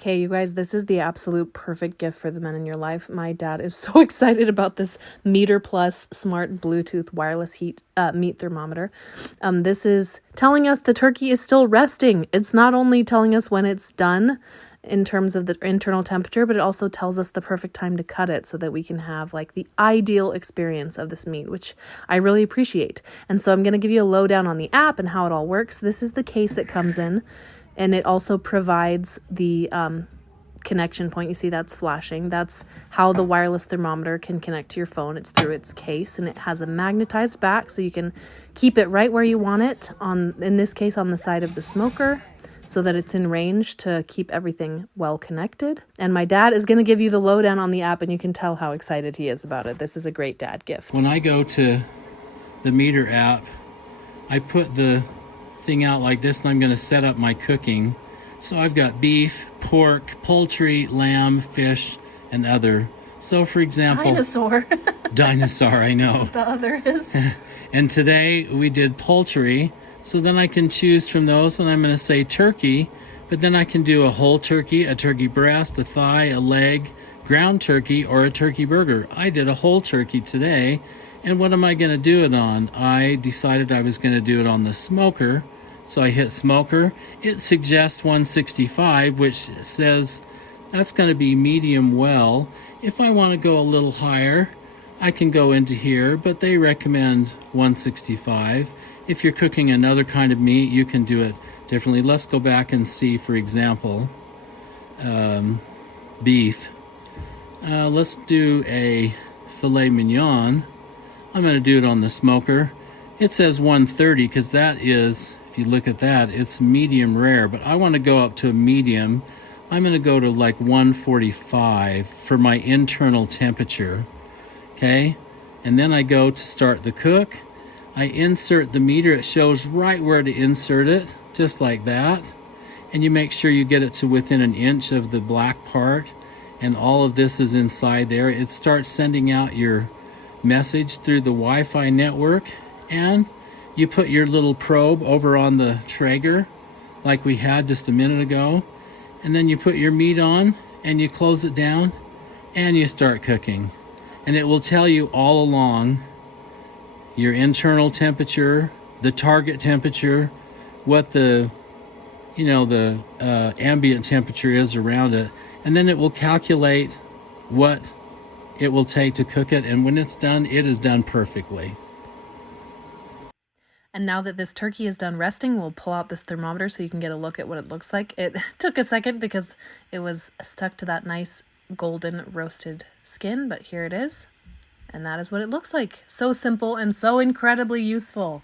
Okay, you guys, this is the absolute perfect gift for the men in your life. My dad is so excited about this MEATER Plus smart Bluetooth wireless meat thermometer. This is telling us the turkey is still resting. It's not only telling us when it's done in terms of the internal temperature, but it also tells us the perfect time to cut it so that we can have like the ideal experience of this meat, which I really appreciate. And so I'm going to give you a lowdown on the app and how it all works. This is the case it comes in. And it also provides the connection point. You see that's flashing. That's how the wireless thermometer can connect to your phone. It's through its case, and it has a magnetized back so you can keep it right where you want it, in this case on the side of the smoker, so that it's in range to keep everything well connected. And my dad is going to give you the lowdown on the app, and you can tell how excited he is about it. This is a great dad gift. When I go to the MEATER app, I put the thing out like this, and I'm going to set up my cooking. So I've got beef, pork, poultry, lamb, fish, and other. So for example, dinosaur, I know. The other is. And today we did poultry. So then I can choose from those, and I'm going to say turkey, but then I can do a whole turkey, a turkey breast, a thigh, a leg, ground turkey, or a turkey burger. I did a whole turkey today. And what am I going to do it on? I decided I was going to do it on the smoker. So I hit smoker. It suggests 165, which says that's going to be medium well. If I want to go a little higher, I can go into here, but they recommend 165. If you're cooking another kind of meat, you can do it differently. Let's go back and see, for example, beef. Let's do a filet mignon. I'm going to do it on the smoker. It says 130 because that is, if you look at that, it's medium rare, but I want to go up to a medium. I'm going to go to like 145 for my internal temperature. Okay, and then I go to start the cook. I insert the MEATER. It shows right where to insert it, just like that. And you make sure you get it to within an inch of the black part, and all of this is inside there. It starts sending out your message through the Wi-Fi network, and you put your little probe over on the Traeger like we had just a minute ago, and then you put your meat on and you close it down and you start cooking, and it will tell you all along your internal temperature, the target temperature, what the ambient temperature is around it, and then it will calculate what it will take to cook it, and when it's done, it is done perfectly. And now that this turkey is done resting, we'll pull out this thermometer so you can get a look at what it looks like. It took a second because it was stuck to that nice golden roasted skin, but here it is. And that is what it looks like. So simple and so incredibly useful.